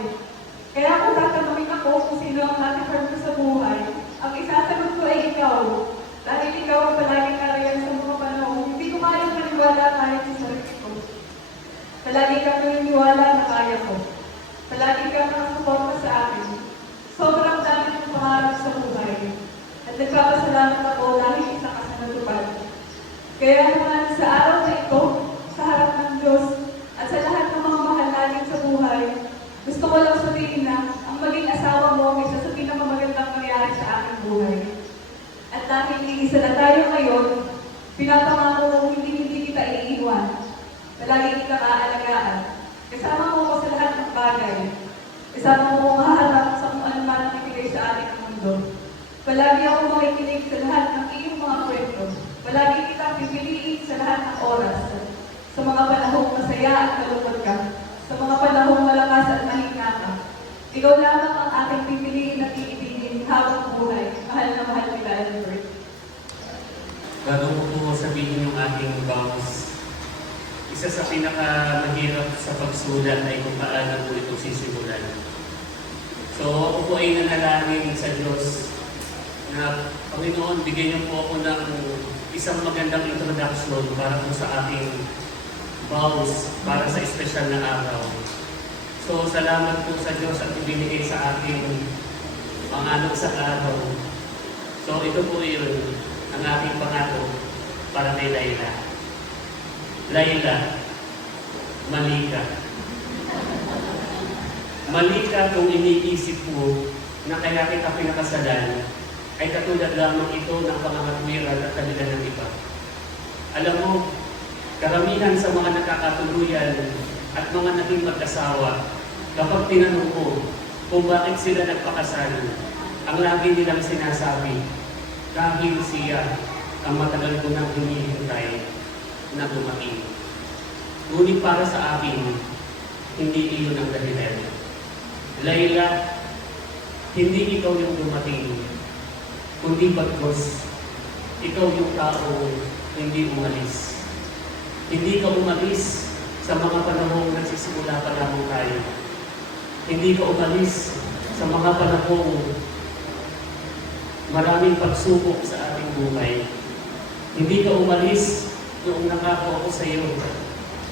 Kaya kung tatanungin ako kung sino ang natifirm ko sa buhay, ang isasagot ko ay ikaw. Dahil ikaw ang palaging karayan sa mga panahon, hindi ko kayang maniwala kahit sa sarili ko. Palagi kang naniniwala na kaya ko. Palagi kang nakasuporta sa akin. Sobrang dami ng pangarap sa buhay. At nagpapasalamat ako dahil isa ka sa natupad. Kaya naman sa araw na ito, sa harap ng Diyos, at sa lahat ng mga mahal natin sa buhay, gusto ko lang sabihin na ang maging asawa mo ay isa sa pinakamagandang nangyari sa aking buhay. At dahil iisa na tayo ngayon, pinapangako kong hindi kita iiwan. Palagi kita kaalagaan. Kasama mo ko sa lahat ng bagay. Kasama mo ko maharap sa kung ano man ang ibigay sa ating mundo. Palagi ako makikinig sa lahat ng iyong mga kwento. Palagi kitang pipiliin sa lahat ng oras. Sa mga panahong masaya at malungkot ka. Sa mga panahong malakas at mahina ka. Ikaw lamang ang aking pipiliin at iibigin habang buhay. Mahal na mahal kita, Albert. Bago ko po sabihin yung ating vows, isa sa pinakamahirap sa pagsulat ay kung paano po ito sisimulan. So ako po ay nanalangin sa Diyos na Panginoon, bigyan niyo po ako ng isang magandang introduction para po sa ating vows para sa espesyal na araw. So salamat po sa Diyos at ibinigay sa ating mga anak sa araw. So ito po yun, ang ating pangako para kay Layla. Layla, mali ka. Mali ka kung iniisip mo na kaya kita pinakasalan ay katulad lamang ito ng pangangatwiran at kanila ng iba. Alam mo, karamihan sa mga nakakatuluyan at mga naging mag-asawa, kapag tinanong ko kung bakit sila nagpakasal, ang lagi nilang sinasabi, dahil siya ang matagal ko nang hinihintay na dumating. Ngunit para sa akin, hindi iyon ang dahilan. Layla, hindi ikaw yung dumating, kundi bagkos, ikaw yung tao hindi umalis. Hindi ka umalis sa mga panahong nagsisimula pa lamang tayo. Hindi ka umalis sa mga panahong maraming pagsubok sa ating buhay. Hindi ka umalis noong nakako ako sa iyo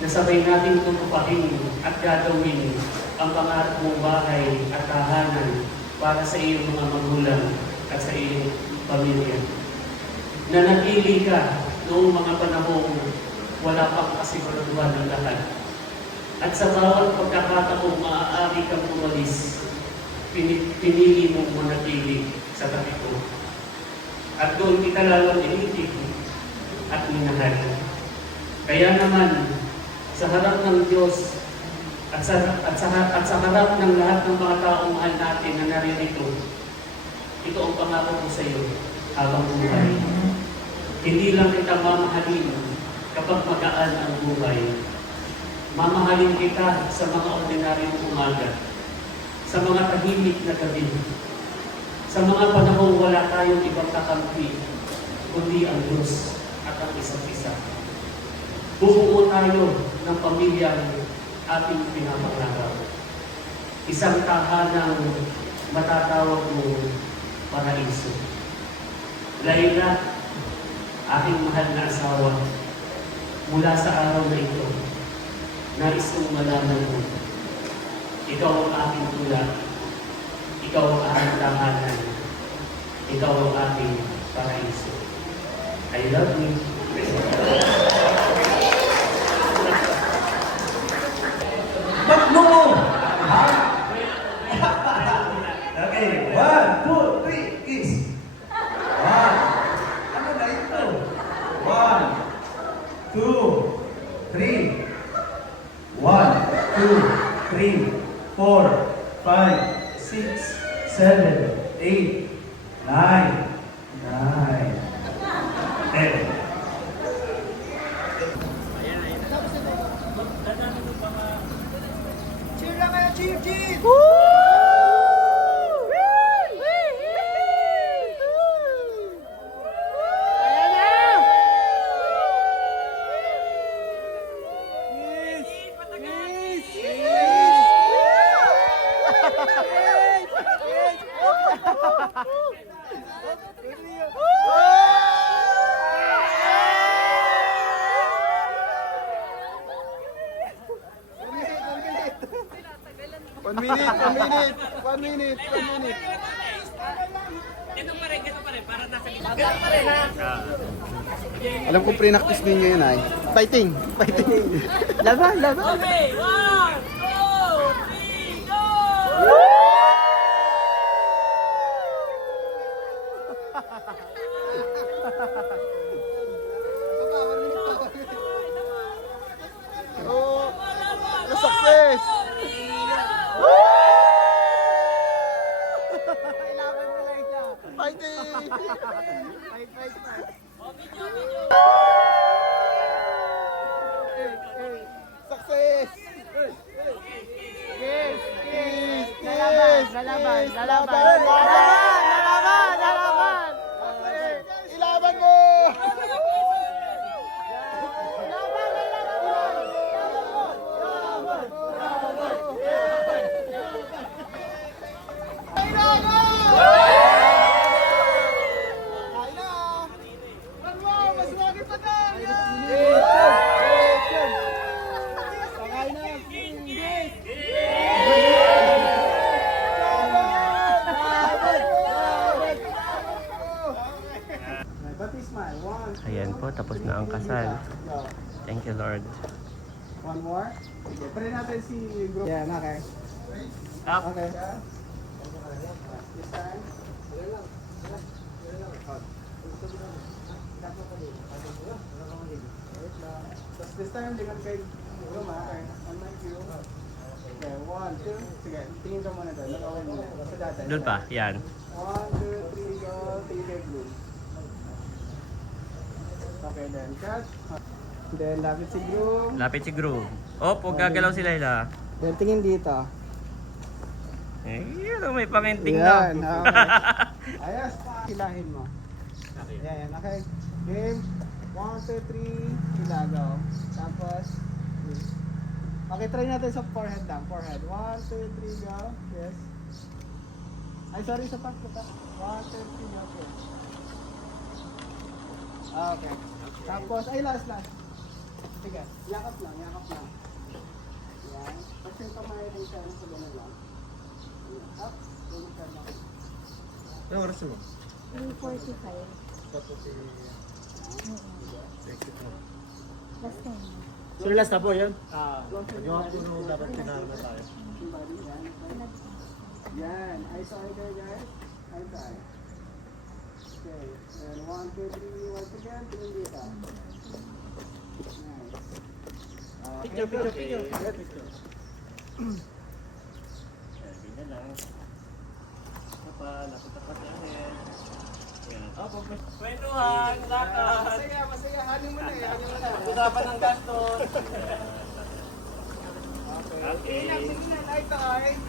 na sabay natin tutuparin at gagawin ang pangarap mong bahay at tahanan para sa iyong mga magulang at sa iyong pamilya. Nanatili ka noong mga panahong wala pang kasiguraduhan ng lahat. At sa bawat pagkakataong maaari kang umalis, pinili mong manatili sa tabi ko. At doon kita lalong initig at minahal. Kaya naman, sa harap ng Diyos at sa harap ng lahat ng mga taong mahal natin na naririto, ito ang pangako ko sa iyo habang buhay. Hindi lang kita mamahalin kapag magaan ang buhay. Mamahalin kita sa mga ordinaryong umaga, sa mga tahimik na gabi, sa mga panahong wala tayong ibang kakampi, kundi ang Diyos at ang isa't isa. Bubuo tayo ng pamilyang ating pinapangarap. Isang tahanang matatawag mo paraiso. Layla, aking mahal na asawa, mula sa araw na ito, nais kong malaman mo, ikaw ang aking tula, ikaw ang aking tahanan, ikaw ang aking paraiso. I love you. But no! Ha? Okay, 1, 2, 3, kiss. 1. Ano na ito? 1, 2, 3. 1, 2, 3, 4, 5, 6, 7, 8, 9. 10. One minute. Alam ko pre-practice ninyo yun ay. Fighting. Laban. Okay, 1, 2, 3, go! Oh, success! Fighting! Fight. Success! Lalaban! Ilaban mo! Ayan po, tapos na ang kasal. Thank you, Lord. One more. Okay, try natin si group. Yeah, okay. Up. Okay. This time. Tapos this time, tingnan kay Group, okay. On my cue. Okay, 1, 2. Sige, tingin ka muna doon. Nag-away muna. Sa dati. Doon pa, yan. 1, 2, 3, go. Tingin kay Group. Okay, then cut. Then lapit si Group. Lapit si Groove. Oh, huwag gagalaw si Layla. Then tingin dito. Eh, yun, may pang-ending na. Yan, okay. Ayos pa. Hilahin mo. Yan, okay. Game. 1, 2, 3. Hilagaw. Tapos, okay, try natin sa forehead lang. Forehead. 1, 2, 3, go. Yes. Ay, sorry, sa pa. 1, 2, 3, go. Okay. Tapos, ay, last. Sige, yakap lang. Yan. Tapos yung kamay rin siya, sa ganun lang. Up, ganun siya lang. Anong oras mo? 3:45. Tapos Last time. Sir, last na po yan? Magawa po nung dapat pinarama tayo. Yan. Ay, sorry kayo guys. Ay, tayo. Okay. And 1, 2, 3. Once again, tingin dito. Nice. Picture. Picture. Ganyan lang. Lapit-lapit lang yan. Kwentuhan, lakad. Masaya. Hanin mo na. Usapan ng gastos. Okay. Tingin na. Eye to eye.